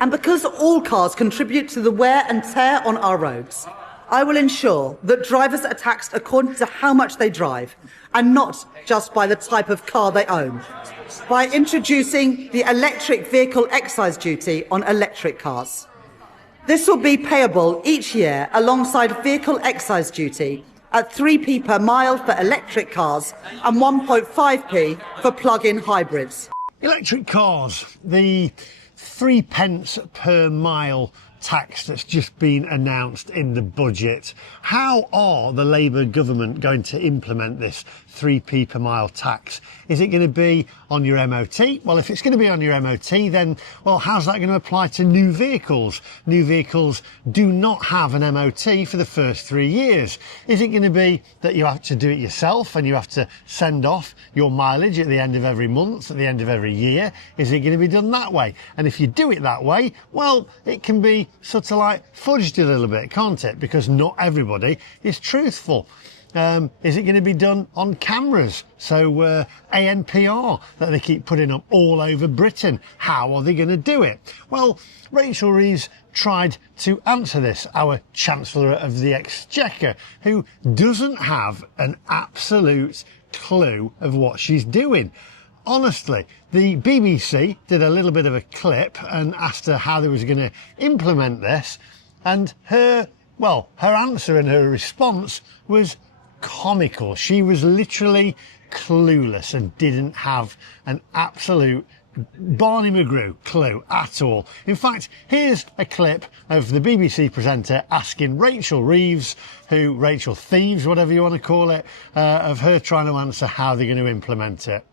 And because all cars contribute to the wear and tear on our roads, I will ensure that drivers are taxed according to how much they drive and not just by the type of car they own, by introducing the electric vehicle excise duty on electric cars. This will be payable each year alongside vehicle excise duty at 3p per mile for electric cars and 1.5p for plug-in hybrids. Electric cars, the 3 pence per mile tax that's just been announced in the budget. How are the Labour government going to implement this 3p per mile tax? Is it going to be on your MOT? Well, if it's going to be on your MOT, then, well, how's that going to apply to new vehicles? New vehicles do not have an MOT for the first 3 years. Is it going to be that you have to do it yourself and you have to send off your mileage at the end of every month, at the end of every year? Is it going to be done that way? And if you do it that way, well, it can be sort of like fudged a little bit, can't it? Because not everybody is truthful. Is it going to be done on cameras? So ANPR that they keep putting up all over Britain. How are they going to do it? Well, Rachel Reeves tried to answer this, our Chancellor of the Exchequer, who doesn't have an absolute clue of what she's doing. Honestly, the BBC did a little bit of a clip and asked her how they was going to implement this, and her answer and her response was comical. She was literally clueless and didn't have an absolute Barney McGrew clue at all. In fact, here's a clip of the BBC presenter asking Rachel Reeves, who Rachel Thieves, whatever you want to call it, of her trying to answer how they're going to implement it.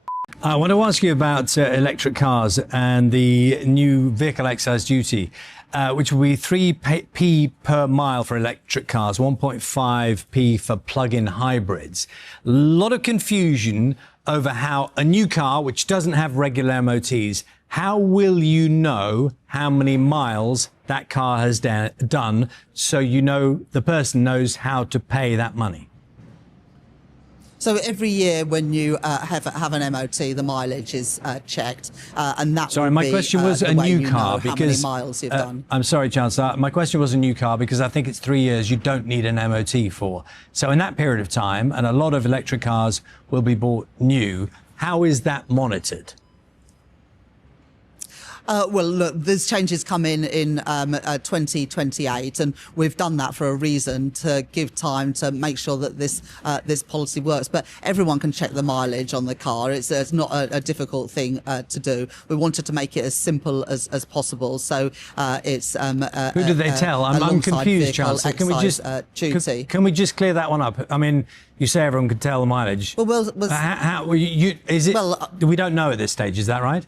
I want to ask you about electric cars and the new vehicle excise duty, which will be 3p per mile for electric cars, 1.5p for plug-in hybrids. A lot of confusion over how a new car, which doesn't have regular MOTs, how will you know how many miles that car has done so you know the person knows how to pay that money? So every year when you have an MOT, the mileage is checked, and that. Sorry, my question was a new car because how many miles you've done. I'm sorry, Chancellor. My question was a new car because I think it's 3 years you don't need an MOT for. So in that period of time, and a lot of electric cars will be bought new, how is that monitored? Well, look, there's changes come in 2028, and we've done that for a reason, to give time to make sure that this policy works. But everyone can check the mileage on the car. It's not a difficult thing to do. We wanted to make it as simple as possible. So it's who do they tell? I'm confused, Chancellor. Can we just clear that one up? I mean, you say everyone can tell the mileage. Well, is it? Well, we don't know at this stage. Is that right?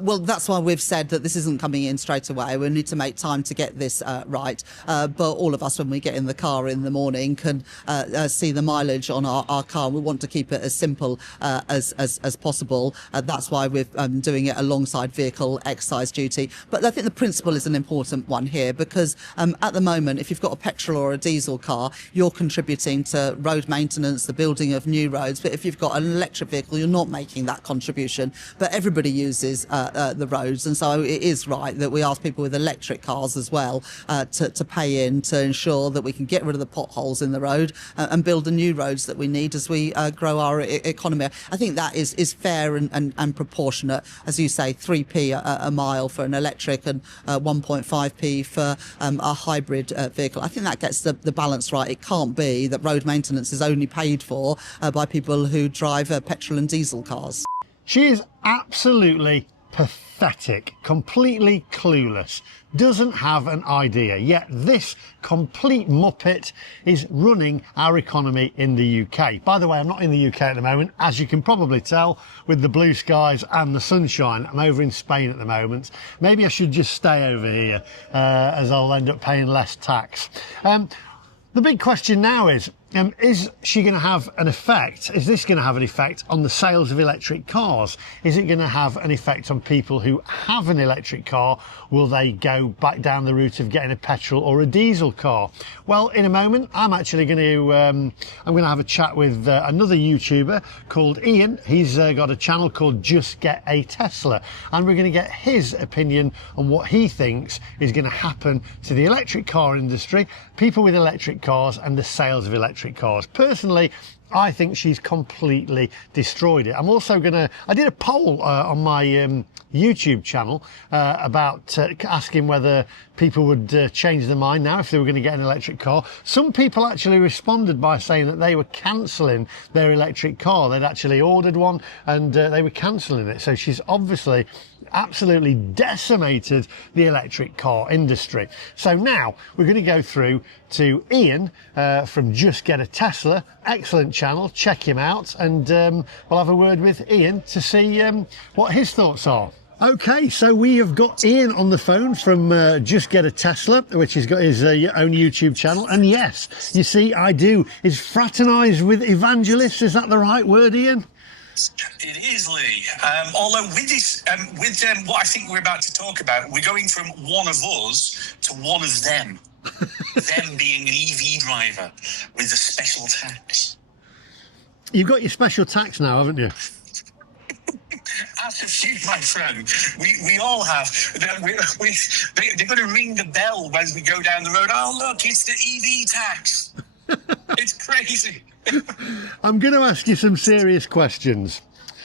Well, that's why we've said that this isn't coming in straight away. We need to make time to get this right. But all of us, when we get in the car in the morning, can see the mileage on our car. We want to keep it as simple as possible. That's why we're doing it alongside vehicle excise duty. But I think the principle is an important one here, because at the moment, if you've got a petrol or a diesel car, you're contributing to road maintenance, the building of new roads. But if you've got an electric vehicle, you're not making that contribution. But everybody uses the roads, and so it is right that we ask people with electric cars as well to pay in to ensure that we can get rid of the potholes in the road and build the new roads that we need as we grow our economy. I think that is fair and proportionate. As you say, 3p a mile for an electric and 1.5p for a hybrid vehicle. I think that gets the balance right. It can't be that road maintenance is only paid for by people who drive petrol and diesel cars. She is absolutely pathetic, completely clueless, doesn't have an idea, yet this complete muppet is running our economy in the UK. By the way, I'm not in the UK at the moment, as you can probably tell, with the blue skies and the sunshine. I'm over in Spain at the moment. Maybe I should just stay over here, as I'll end up paying less tax. The big question now is Is she going to have an effect? Is this going to have an effect on the sales of electric cars? Is it going to have an effect on people who have an electric car? Will they go back down the route of getting a petrol or a diesel car? Well, in a moment, I'm actually going to have a chat with another YouTuber called Ian. He's got a channel called Just Get a Tesla, and we're going to get his opinion on what he thinks is going to happen to the electric car industry, people with electric cars, and the sales of electric cars. Personally, I think she's completely destroyed it. I'm also I did a poll on my YouTube channel about asking whether people would change their mind now if they were going to get an electric car. Some people actually responded by saying that they were cancelling their electric car. They'd actually ordered one and they were cancelling it. So she's obviously absolutely decimated the electric car industry. So now we're going to go through to Ian from Just Get a Tesla. Excellent channel, check him out, and we'll have a word with Ian to see what his thoughts are. Okay, so we have got Ian on the phone from Just Get a Tesla, which has got his own YouTube channel. And yes, you see, I do is fraternise with evangelists. Is that the right word, Ian? It is, Lee. Although with this, what I think we're about to talk about, we're going from one of us to one of them. Them being an EV driver with a special tax. You've got your special tax now, haven't you? As a you, my friend, we all have. They're going to ring the bell as we go down the road. Oh, look, it's the EV tax. It's crazy. I'm going to ask you some serious questions.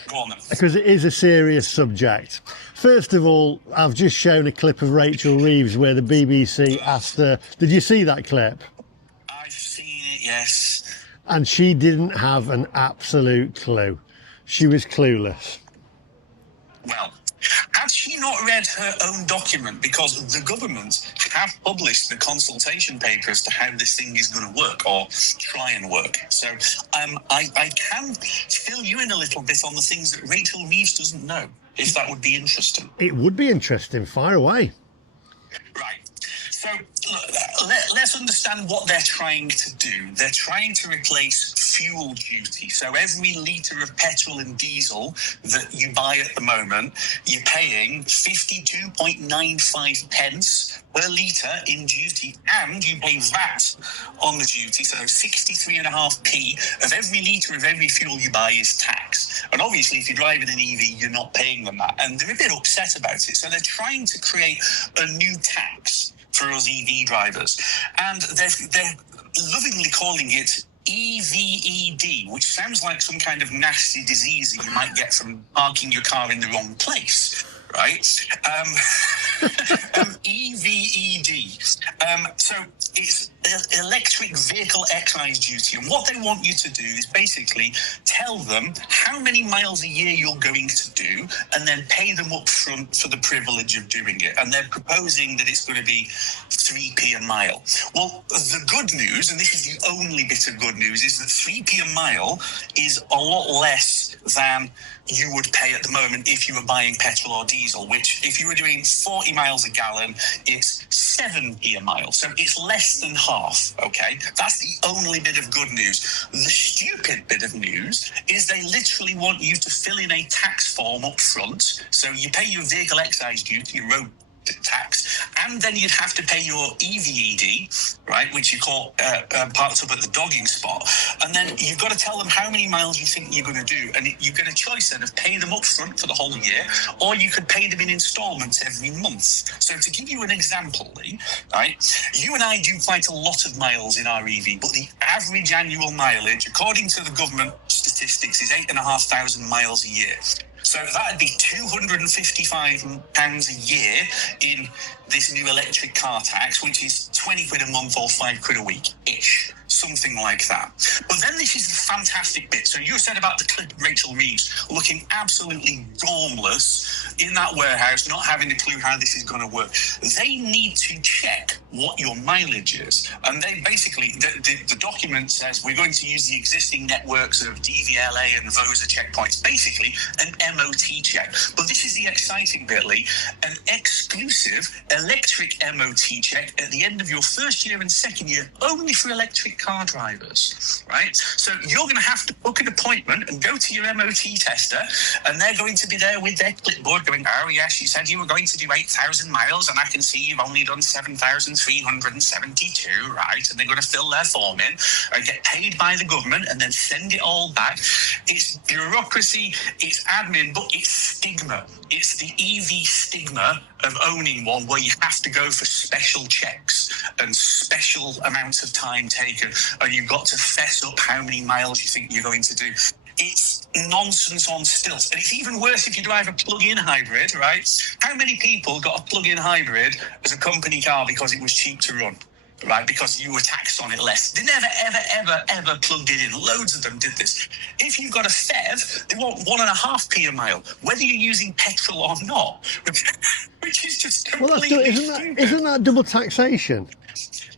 Go on then. Because it is a serious subject. First of all, I've just shown a clip of Rachel Reeves where the BBC asked her, did you see that clip? I've seen it, yes. And she didn't have an absolute clue. She was clueless. Well, had she not read her own document? Because the government have published the consultation paper as to how this thing is going to work, or try and work. So I can fill you in a little bit on the things that Rachel Reeves doesn't know, if that would be interesting. It would be interesting. Fire away. Right. So let's understand what they're trying to do. They're trying to replace fuel duty. So every litre of petrol and diesel that you buy at the moment, you're paying 52.95 pence per litre in duty, and you pay VAT on the duty. So 63.5p of every litre of every fuel you buy is tax. And obviously, if you're driving an EV, you're not paying them that. And they're a bit upset about it. So they're trying to create a new tax for us EV drivers, and they're lovingly calling it EVED, which sounds like some kind of nasty disease that you might get from parking your car in the wrong place, right? EVED. So it's electric vehicle excise duty, and what they want you to do is basically tell them how many miles a year you're going to do, and then pay them up front for the privilege of doing it. And they're proposing that it's going to be 3p a mile. Well, the good news, and this is the only bit of good news, is that 3p a mile is a lot less than you would pay at the moment if you were buying petrol or diesel, which if you were doing 40 miles a gallon, it's 7p a mile. So it's less than half, okay? That's the only bit of good news. The stupid bit of news is they literally want you to fill in a tax form up front. So you pay your vehicle excise duty, your road tax, and then you'd have to pay your EVED, right, which you call parked up at the dogging spot, and then you've got to tell them how many miles you think you're going to do, and you get a choice then of paying them up front for the whole year, or you could pay them in installments every month. So to give you an example, Lee, right, you and I do quite a lot of miles in our EV, but the average annual mileage, according to the government statistics, is 8,500 miles a year. So that'd be £255 a year in this new electric car tax, which is 20 quid a month or 5 quid a week-ish, something like that. But then this is the fantastic bit. So you said about the clip of Rachel Reeves looking absolutely gormless in that warehouse, not having a clue how this is going to work. They need to check what your mileage is. And they basically, the document says we're going to use the existing networks of DVLA and VOSA checkpoints, basically an MOT check. But this is the exciting bit, Lee, an exclusive electric MOT check at the end of your first year and second year, only for electric car drivers, right? So you're going to have to book an appointment and go to your MOT tester, and they're going to be there with their clipboard going, oh yes, you said you were going to do 8,000 miles, and I can see you've only done 7,372, right? And they're going to fill their form in and get paid by the government and then send it all back. It's bureaucracy, it's admin, but it's stigma. It's the EV stigma of owning one, where you have to go for special checks and special amounts of time taken, and you've got to fess up how many miles you think you're going to do. It's nonsense on stilts. And it's even worse if you drive a plug-in hybrid, right? How many people got a plug-in hybrid as a company car because it was cheap to run? Right, because you were taxed on it less. They never, ever plugged it in. Loads of them did this. If you've got a FEV, they want 1.5p a mile, whether you're using petrol or not, which is just completely stupid. Isn't that double taxation?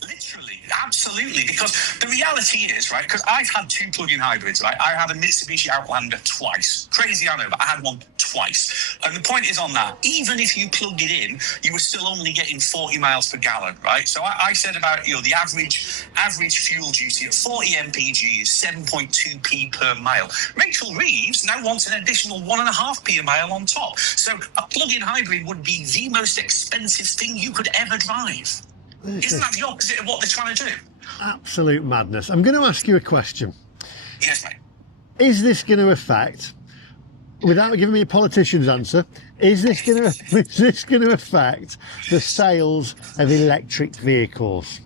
Literally, absolutely. Because the reality is, right, because I've had 2 plug-in hybrids, right? I had a Mitsubishi Outlander twice. Crazy, I know, but I had one twice. And the point is on that, even if you plugged it in, you were still only getting 40 miles per gallon, right? So I said about, the average fuel duty at 40 mpg is 7.2p per mile. Rachel Reeves now wants an additional 1.5p a mile on top. So a plug-in hybrid would be the most expensive thing you could ever drive. Isn't that the opposite of what they're trying to do? Absolute madness. I'm going to ask you a question. Yes, mate. Is this going to affect, without giving me a politician's answer, is this going to affect the sales of electric vehicles?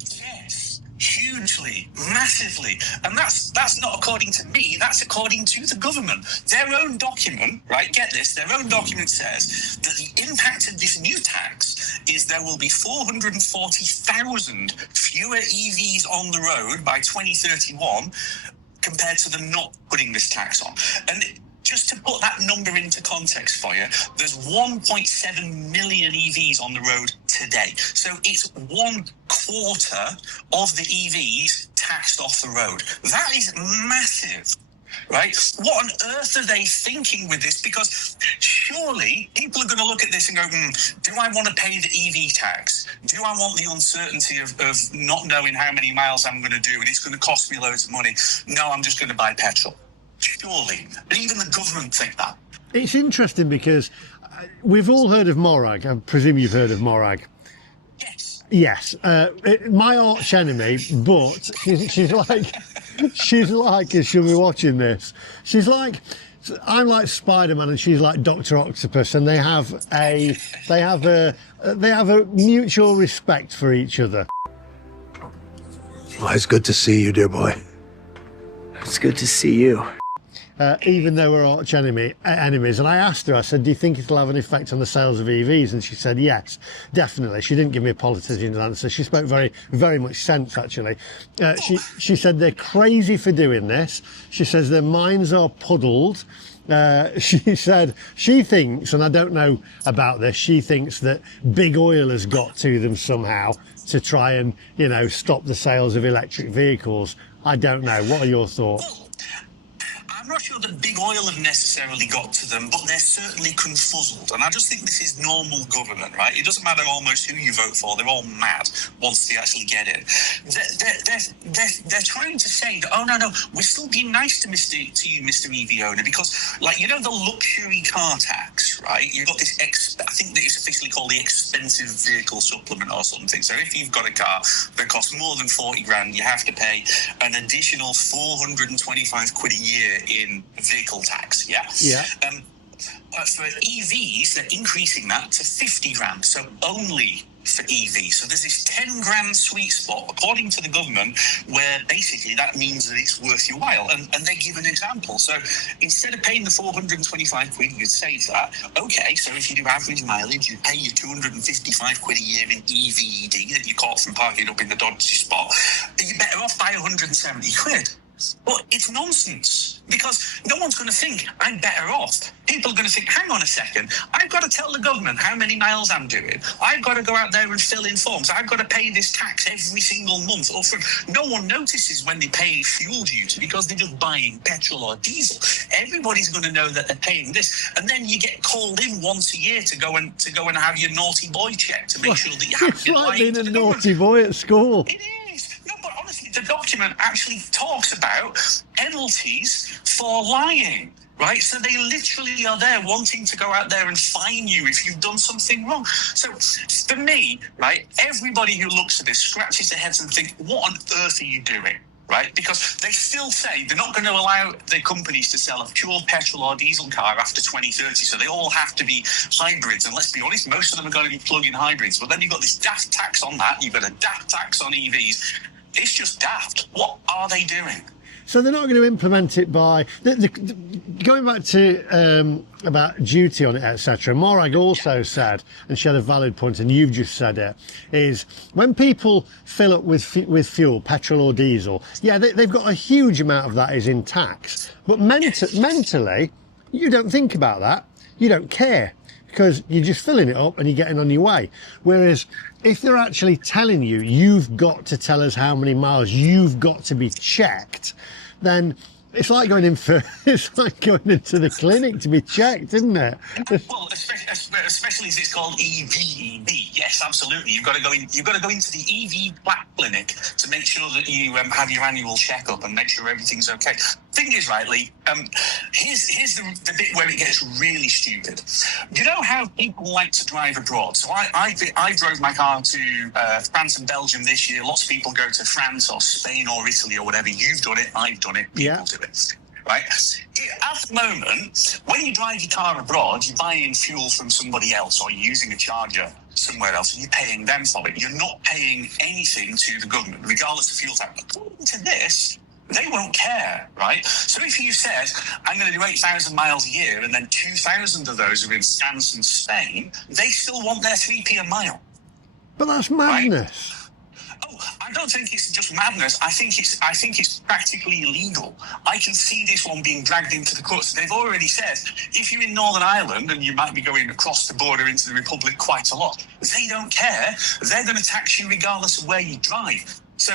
Yes, hugely, massively. And that's not according to me, that's according to the government. Their own document, right, get this, their own document says that the impact of this new tax is there will be 440,000 fewer EVs on the road by 2031 compared to them not putting this tax on. And just to put that number into context for you, there's 1.7 million EVs on the road today. So it's 1/4 of the EVs taxed off the road. That is massive. Right? What on earth are they thinking with this? Because surely people are going to look at this and go, do I want to pay the EV tax? Do I want the uncertainty of not knowing how many miles I'm going to do and it's going to cost me loads of money? No, I'm just going to buy petrol. Surely. And even the government think that. It's interesting because we've all heard of Morag. I presume you've heard of Morag. Yes, my arch enemy, but she's like, she'll be watching this. She's like, I'm like Spider-Man and she's like Dr. Octopus, and they have a mutual respect for each other. Well, it's good to see you, dear boy. It's good to see you. Even though we're arch enemies. And I asked her, I said, do you think it'll have an effect on the sales of EVs? And she said, yes, definitely. She didn't give me a politician's answer. She spoke very, very much sense, actually. She said they're crazy for doing this. She says their minds are puddled. She said she thinks, and I don't know about this, she thinks that big oil has got to them somehow to try and, stop the sales of electric vehicles. I don't know. What are your thoughts? I'm not sure that big oil have necessarily got to them, but they're certainly confuzzled. And I just think this is normal government, right? It doesn't matter almost who you vote for. They're all mad once they actually get in. They're trying to say that, oh, no, we're still being nice to you, Mr. EV owner, because, the luxury car tax, right? You've got this, I think that it's officially called the expensive vehicle supplement or something. So if you've got a car that costs more than 40 grand, you have to pay an additional 425 quid a year in vehicle tax, yeah. But for EVs, they're increasing that to 50 grand, so only for EVs. So there's this 10 grand sweet spot, according to the government, where basically that means that it's worth your while. And they give an example. So instead of paying the 425 quid, you'd save that. Okay, so if you do average mileage, you pay your 255 quid a year in EVED that you caught from parking up in the dodgy spot. You're better off by 170 quid. But it's nonsense, because no one's going to think I'm better off. People are going to think, hang on a second, I've got to tell the government how many miles I'm doing. I've got to go out there and fill in forms. I've got to pay this tax every single month. No one notices when they pay fuel duty because they're just buying petrol or diesel. Everybody's going to know that they're paying this. And then you get called in once a year to go and have your naughty boy checked to make sure that you haven't been lying to the government. It's like being a naughty boy at school. It is. No, but the document actually talks about penalties for lying. Right, so they literally are there wanting to go out there and fine you if you've done something wrong. So for me, right, everybody who looks at this scratches their heads and think, what on earth are you doing? Right, because they still say they're not going to allow the companies to sell a pure petrol or diesel car after 2030. So they all have to be hybrids. And let's be honest, most of them are going to be plug-in hybrids. But then you've got this daft tax on that. You've got a daft tax on EVs. It's just daft. What are they doing? So they're not going to implement it by going back to about duty on it, etc. Morag also said, and she had a valid point, and you've just said it, is when people fill up with fuel, petrol or diesel, yeah, they've got a huge amount of that is in tax, but mentally, you don't think about that, you don't care, because you're just filling it up and you're getting on your way. Whereas if they're actually telling you, you've got to tell us how many miles, you've got to be checked, then it's like going into the clinic to be checked, isn't it? Well, especially as it's called EV. Yes, absolutely. You've got to go in. You've got to go into the EV black clinic to make sure that you have your annual checkup and make sure everything's okay. Thing is, right, Lee, here's the bit where it gets really stupid. You know how people like to drive abroad? So I drove my car to France and Belgium this year. Lots of people go to France or Spain or Italy or whatever. You've done it. I've done it. People do it. Right? At the moment, when you drive your car abroad, you're buying fuel from somebody else or you're using a charger somewhere else and you're paying them for it. You're not paying anything to the government, regardless of fuel tax. According to this, they won't care, right? So if you said, I'm going to do 8,000 miles a year and then 2,000 of those are in France and Spain, they still want their 3p a mile. But that's madness. Right? Oh, I don't think it's just madness. I think it's practically illegal. I can see this one being dragged into the courts. They've already said, if you're in Northern Ireland and you might be going across the border into the Republic quite a lot, they don't care. They're going to tax you regardless of where you drive. So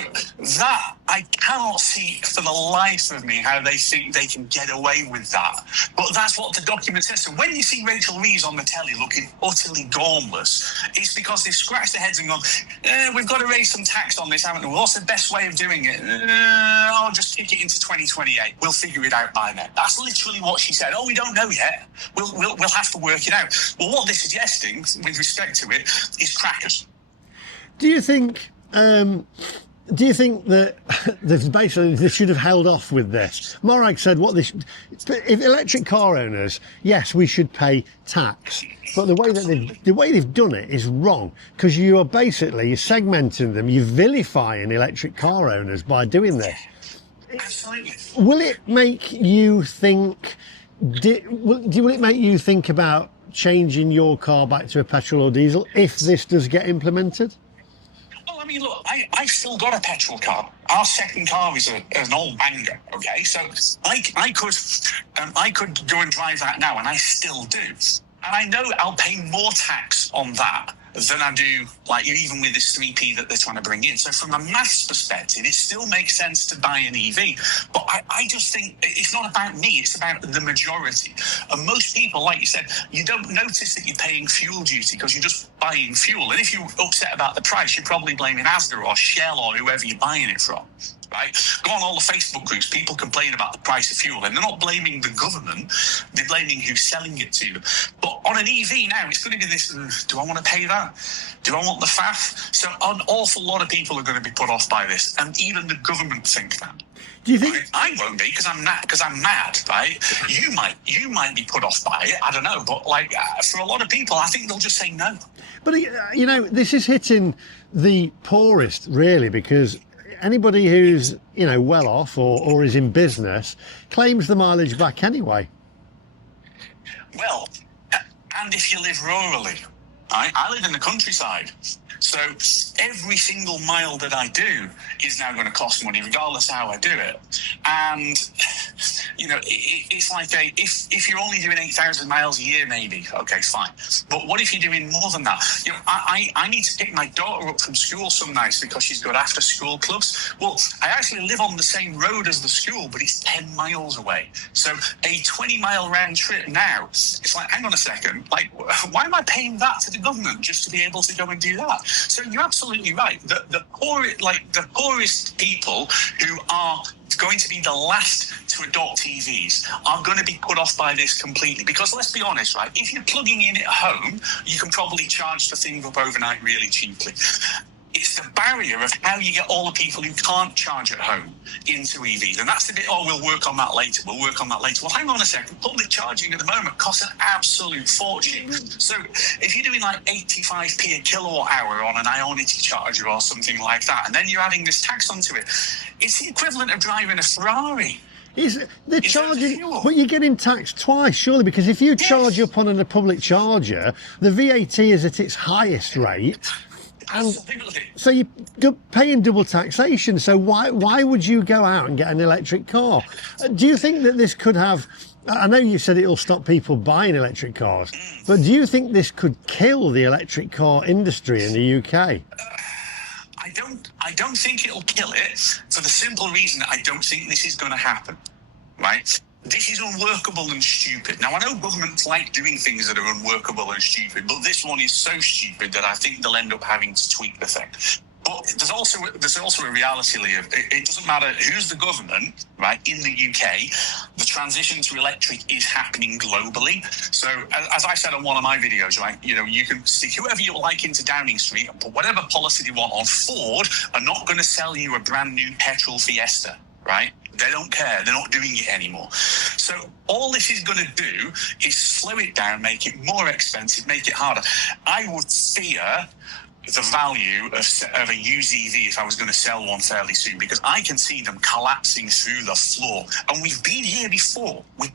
that, I cannot see for the life of me how they think they can get away with that. But that's what the document says. So when you see Rachel Reeves on the telly looking utterly gormless, it's because they've scratched their heads and gone, we've got to raise some tax on this, haven't we? What's the best way of doing it? I'll just kick it into 2028. We'll figure it out by then. That's literally what she said. Oh, we don't know yet. We'll have to work it out. Well, what they're suggesting, with respect to it, is crackers. Do you think that they should have held off with this? Morag said if electric car owners, yes, we should pay tax, but the way they've done it is wrong, because you're segmenting them, you're vilifying electric car owners by doing this. Absolutely. Will it make you think? Will it make you think about changing your car back to a petrol or diesel if this does get implemented? I mean, look, I've still got a petrol car. Our second car is an old banger, okay? So I could go and drive that now, and I still do. And I know I'll pay more tax on that than I do, like, even with this 3p that they're trying to bring in. So from a maths perspective, it still makes sense to buy an EV. But I just think it's not about me, it's about the majority. And most people, like you said, you don't notice that you're paying fuel duty because you're just buying fuel. And if you're upset about the price, you're probably blaming Asda or Shell or whoever you're buying it from. Right? Go on all the Facebook groups, people complain about the price of fuel, and they're not blaming the government, they're blaming who's selling it to them. But on an EV now, it's going to be this, do I want to pay that? Do I want the faff? So an awful lot of people are going to be put off by this, and even the government think that. Do you think? Right? I won't be, because I'm mad, right? You might be put off by it, I don't know, but for a lot of people, I think they'll just say no. But this is hitting the poorest, really, because anybody who's well off or is in business claims the mileage back anyway. Well, and if you live rurally, I live in the countryside, so every single mile that I do is now going to cost money, regardless how I do it. And it's like if you're only doing 8,000 miles a year, maybe okay, fine. But what if you're doing more than that? I need to pick my daughter up from school some nights because she's got after school clubs. Well, I actually live on the same road as the school, but it's 10 miles away. So a 20-mile round trip now, it's like, hang on a second, why am I paying that to the government just to be able to go and do that? So you're absolutely right. The poorest people who are going to be the last to adopt EVs are going to be put off by this completely. Because let's be honest, right? If you're plugging in at home, you can probably charge the thing up overnight really cheaply. It's the barrier of how you get all the people who can't charge at home into EVs. And that's the bit, we'll work on that later. Well, hang on a second. Public charging at the moment costs an absolute fortune. So if you're doing like 85p a kilowatt hour on an Ionity charger or something like that, and then you're adding this tax onto it, it's the equivalent of driving a Ferrari. Is the charging, but you're getting taxed twice, surely, because if you charge up on a public charger, the VAT is at its highest rate. And so you're paying double taxation. So why would you go out and get an electric car? Do you think that this could have... I know you said it'll stop people buying electric cars, but do you think this could kill the electric car industry in the UK? I don't think it'll kill it for the simple reason that I don't think this is going to happen, right? This is unworkable and stupid. Now, I know governments like doing things that are unworkable and stupid, but this one is so stupid that I think they'll end up having to tweak the thing. But there's also a reality, Leo. It doesn't matter who's the government, right? In the UK, the transition to electric is happening globally. So, as I said on one of my videos, right, you can stick whoever you like into Downing Street and put whatever policy they want on. Ford are not going to sell you a brand new petrol Fiesta, right? They don't care. They're not doing it anymore. So all this is going to do is slow it down, make it more expensive, make it harder. I would fear the value of a used EV if I was going to sell one fairly soon, because I can see them collapsing through the floor. And we've been here before. When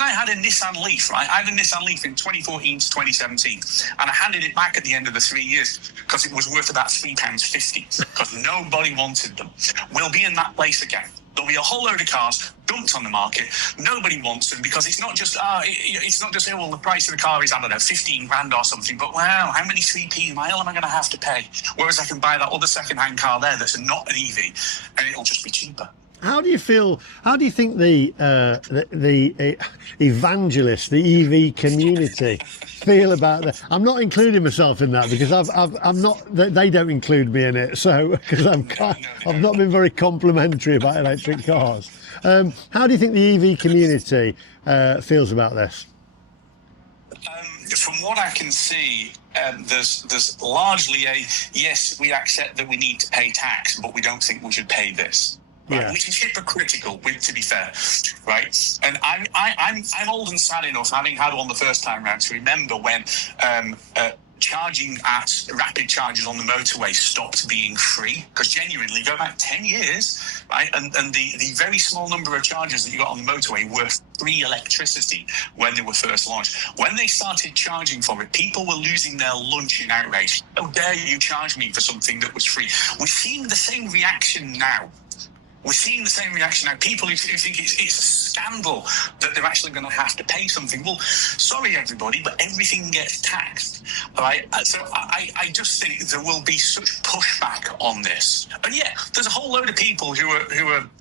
I had a Nissan Leaf, right? I had a Nissan Leaf in 2014 to 2017, and I handed it back at the end of the 3 years because it was worth about £3.50 because nobody wanted them. We'll be in that place again. There'll be a whole load of cars dumped on the market. Nobody wants them because it's not just well, the price of the car is, I don't know, 15 grand or something, but wow, how many 3p a mile am I going to have to pay? Whereas I can buy that other second-hand car there that's not an EV and it'll just be cheaper. How do you feel? How do you think the evangelists, the EV community, feel about that? I'm not including myself in that because I'm not. They don't include me in it. So because I've not been very complimentary about electric cars. How do you think the EV community feels about this? From what I can see, there's largely yes, we accept that we need to pay tax, but we don't think we should pay this. Right, yeah. Which is hypocritical, to be fair, right? And I'm old and sad enough, having had one the first time round, to remember when charging at rapid charges on the motorway stopped being free. Because genuinely, go back 10 years, right? And the very small number of chargers that you got on the motorway were free electricity when they were first launched. When they started charging for it, people were losing their lunch in outrage. How dare you charge me for something that was free? We're seeing the same reaction now. People who think it's a scandal that they're actually going to have to pay something. Well, sorry, everybody, but everything gets taxed. All right? So I just think there will be such pushback on this. And yeah, there's a whole load of people who are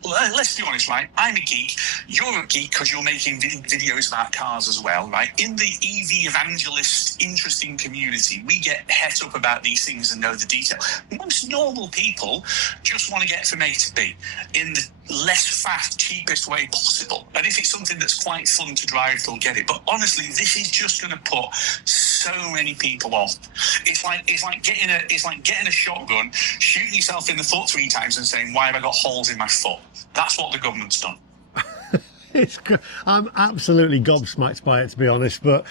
let's be honest, right? I'm a geek. You're a geek because you're making videos about cars as well, right? In the EV evangelist interesting community, we get het up about these things and know the detail. Most normal people just want to get from A to B in the less fast, cheapest way possible. And if it's something that's quite fun to drive, they'll get it. But honestly, this is just going to put so many people off. It's like getting a shotgun, shooting yourself in the foot 3 times and saying, "Why have I got holes in my foot?" That's what the government's done. I'm absolutely gobsmacked by it, to be honest. But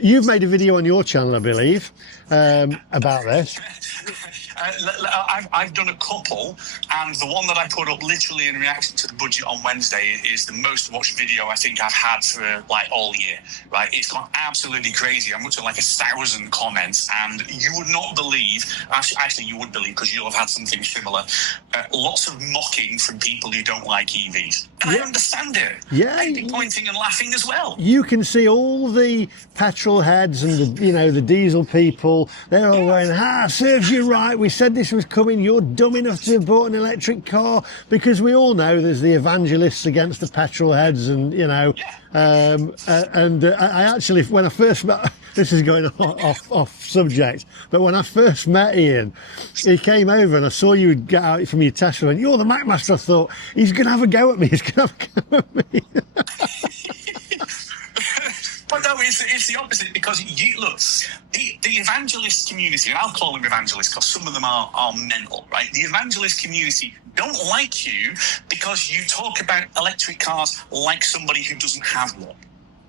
you've made a video on your channel, I believe, about this. I've done a couple, and the one that I put up literally in reaction to the budget on Wednesday is the most watched video I think I've had for like all year, right? It's gone absolutely crazy. I'm up to like 1,000 comments, and you would not believe, actually you would believe because you'll have had something similar, lots of mocking from people who don't like EVs. And I understand it. Yeah. I'd be pointing and laughing as well. You can see all the petrol heads and the diesel people, they're all going, serves you right. We said this was coming. You're dumb enough to have bought an electric car, because we all know there's the evangelists against the petrol heads, and I actually, when I first met, this is going off subject, but when I first met Ian, he came over and I saw you get out from your Tesla and you're the Mac Master. I thought, he's going to have a go at me. He's going to have a go at me. But no, it's the opposite, because you look, the evangelist community, and I'll call them evangelists because some of them are mental, right? The evangelist community don't like you because you talk about electric cars like somebody who doesn't have one.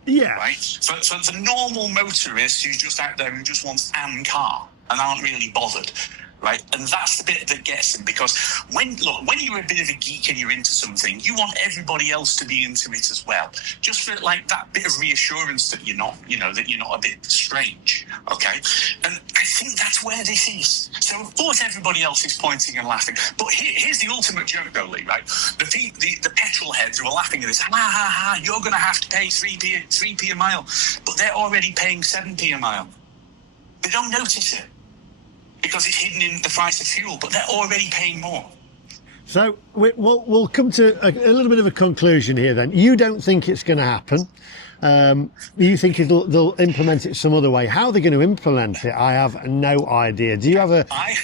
Yeah. Right? So it's a normal motorist who's just out there who just wants an car and aren't really bothered. Right, and that's the bit that gets them, because when you're a bit of a geek and you're into something, you want everybody else to be into it as well, just for like that bit of reassurance that you're not a bit strange. Okay, and I think that's where this is. So of course everybody else is pointing and laughing, but here's the ultimate joke, though, Lee. Right, the petrol heads who are laughing at this, ha ha ha, you're going to have to pay 3p a mile, but they're already paying 7p a mile. They don't notice it, because it's hidden in the price of fuel, but they're already paying more. So we'll come to a little bit of a conclusion here then. You don't think it's going to happen. You think they'll implement it some other way. How they're going to implement it, I have no idea. Do you have a... I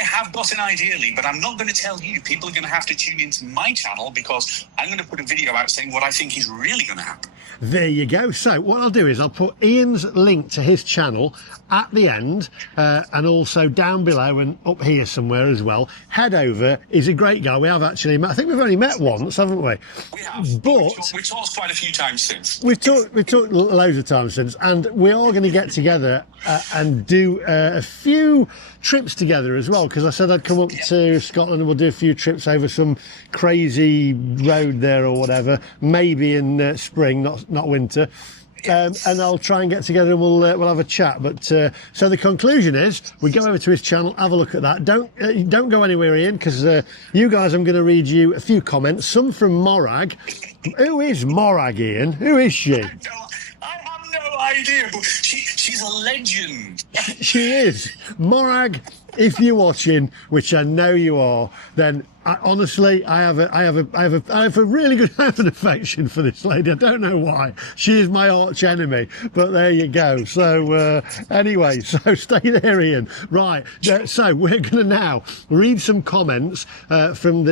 have got an idea, Lee, but I'm not going to tell you. People are going to have to tune into my channel, because I'm going to put a video out saying what I think is really going to happen. There you go. So what I'll do is I'll put Ian's link to his channel at the end, and also down below and up here somewhere as well. Head over. He's a great guy. We have actually met. I think we've only met once, haven't we? We have. But we've talked quite a few times since. We've talked loads of times since, and we are going to get together and do a few trips together as well, because I said I'd come up to Scotland and we'll do a few trips over some crazy road there or whatever, maybe in spring, not winter. And I'll try and get together and we'll have a chat. But so the conclusion is we go over to his channel, have a look at that. Don't go anywhere, Ian, because you guys, I'm going to read you a few comments. Some from Morag. Who is Morag, Ian? Who is she? I have no idea, but she's a legend. She is. Morag, if you're watching, which I know you are, then honestly, I have a really good affection for this lady. I don't know why. She is my arch enemy, but there you go. So anyway, so stay there, Ian. Right. So we're going to now read some comments from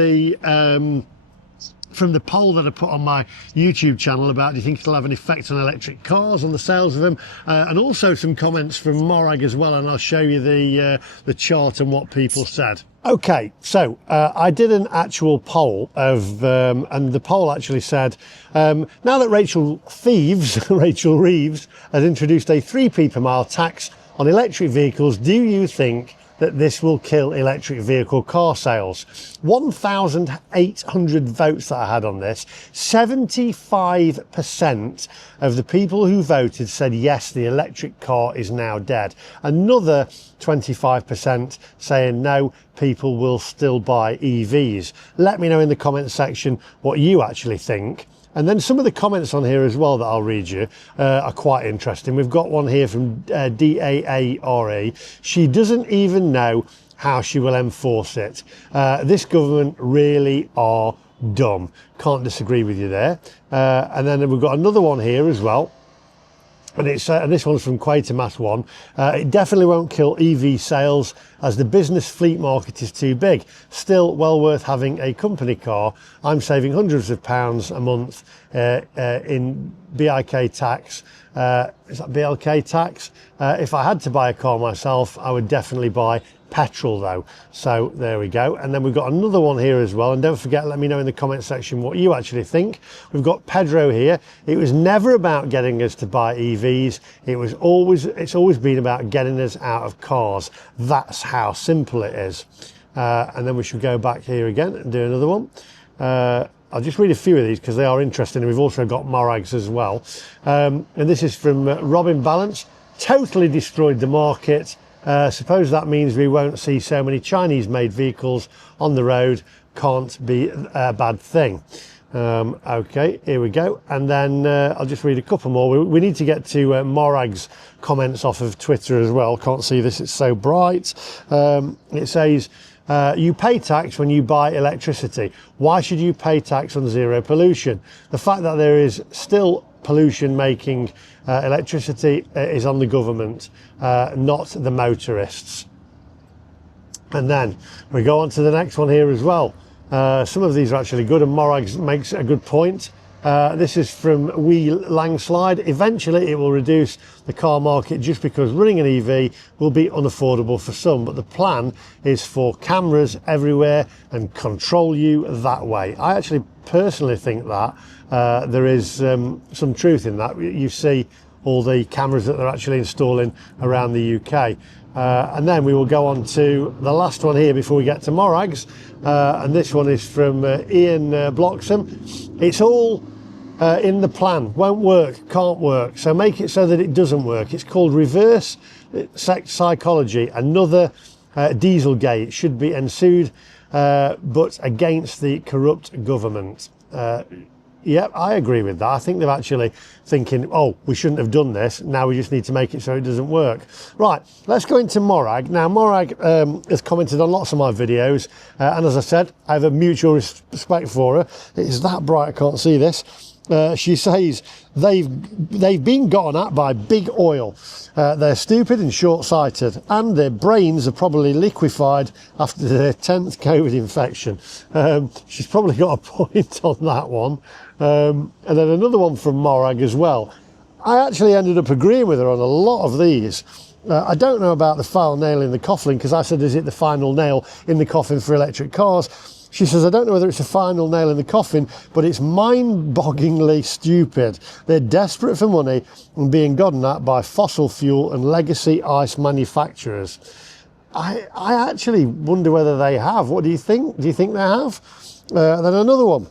the poll that I put on my YouTube channel about, do you think it'll have an effect on electric cars, on the sales of them, and also some comments from Morag as well, and I'll show you the chart and what people said. Okay, so I did an actual poll of, and the poll actually said, now that Rachel Reeves has introduced a 3p per mile tax on electric vehicles, do you think that this will kill electric vehicle car sales? 1,800 votes that I had on this. 75% of the people who voted said yes, the electric car is now dead. Another 25% saying no, people will still buy EVs. Let me know in the comment section what you actually think. And then some of the comments on here as well that I'll read you are quite interesting. We've got one here from DAARE. She doesn't even know how she will enforce it. This government really are dumb. Can't disagree with you there. And then we've got another one here as well. And this one's from Quatermass 1. It definitely won't kill EV sales as the business fleet market is too big. Still well worth having a company car. I'm saving hundreds of pounds a month in BIK tax. Is that BLK tax? If I had to buy a car myself, I would definitely buy petrol though. So there we go. And then we've got another one here as well, and don't forget, let me know in the comment section what you actually think. We've got Pedro here. It was never about getting us to buy EVs. It's always been about getting us out of cars. That's how simple it is. And then we should go back here again and do another one. I'll just read a few of these because they are interesting, and we've also got Morags as well. And this is from Robin Balance. Totally destroyed the market. Suppose that means we won't see so many Chinese-made vehicles on the road. Can't be a bad thing. Okay, here we go. And then I'll just read a couple more. We need to get to Morag's comments off of Twitter as well. Can't see this, it's so bright. It says, you pay tax when you buy electricity. Why should you pay tax on zero pollution? The fact that there is still pollution making electricity is on the government, not the motorists. And then we go on to the next one here as well. Some of these are actually good, and Morag makes a good point. This is from Wee Langslide. Eventually it will reduce the car market just because running an EV will be unaffordable for some, but the plan is for cameras everywhere and control you that way. I actually personally think that there is some truth in that. You see all the cameras that they're actually installing around the UK. And then we will go on to the last one here before we get to Morag's, and this one is from Ian Bloxham. It's all in the plan, won't work, can't work, so make it so that it doesn't work. It's called reverse psychology, another Dieselgate should be ensued, but against the corrupt government. Yeah, I agree with that. I think they're actually thinking, oh, we shouldn't have done this. Now we just need to make it so it doesn't work. Right, let's go into Morag. Now, Morag has commented on lots of my videos. And as I said, I have a mutual respect for her. It's that bright, I can't see this. She says they've been gotten at by big oil. They're stupid and short-sighted, and their brains are probably liquefied after their 10th COVID infection. She's probably got a point on that one. And then another one from Morag as well. I actually ended up agreeing with her on a lot of these. I don't know about the final nail in the coffin, because I said, is it the final nail in the coffin for electric cars? She says, I don't know whether it's a final nail in the coffin, but it's mind-bogglingly stupid. They're desperate for money and being gotten at by fossil fuel and legacy ICE manufacturers. I actually wonder whether they have. What do you think? Do you think they have? Then another one.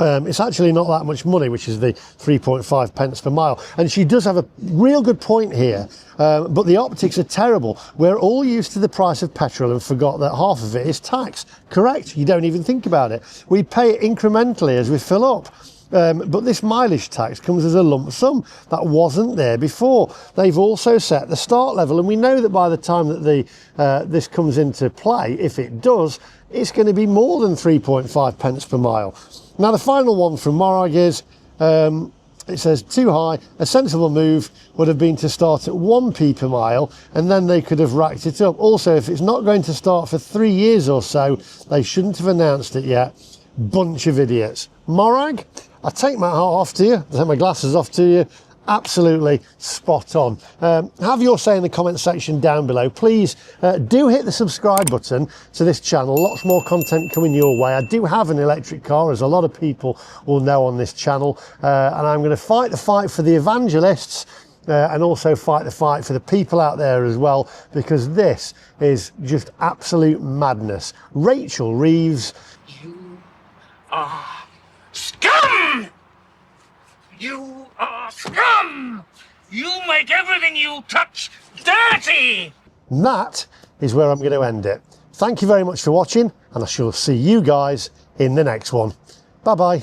It's actually not that much money, which is the 3.5 pence per mile. And she does have a real good point here, but the optics are terrible. We're all used to the price of petrol and forgot that half of it is tax. Correct, you don't even think about it. We pay it incrementally as we fill up. But this mileage tax comes as a lump sum that wasn't there before. They've also set the start level, and we know that by the time that this comes into play, if it does, it's going to be more than 3.5 pence per mile. Now the final one from Morag is, it says, too high. A sensible move would have been to start at 1p per mile, and then they could have racked it up. Also, if it's not going to start for 3 years or so, they shouldn't have announced it yet. Bunch of idiots. Morag, I take my hat off to you, I take my glasses off to you. Absolutely spot on. Have your say in the comment section down below. Please do hit the subscribe button to this channel. Lots more content coming your way. I do have an electric car, as a lot of people will know on this channel, and I'm going to fight the fight for the evangelists and also fight the fight for the people out there as well, because this is just absolute madness. Rachel Reeves. You are scum! You are scum! You make everything you touch dirty! And that is where I'm going to end it. Thank you very much for watching, and I shall see you guys in the next one. Bye bye.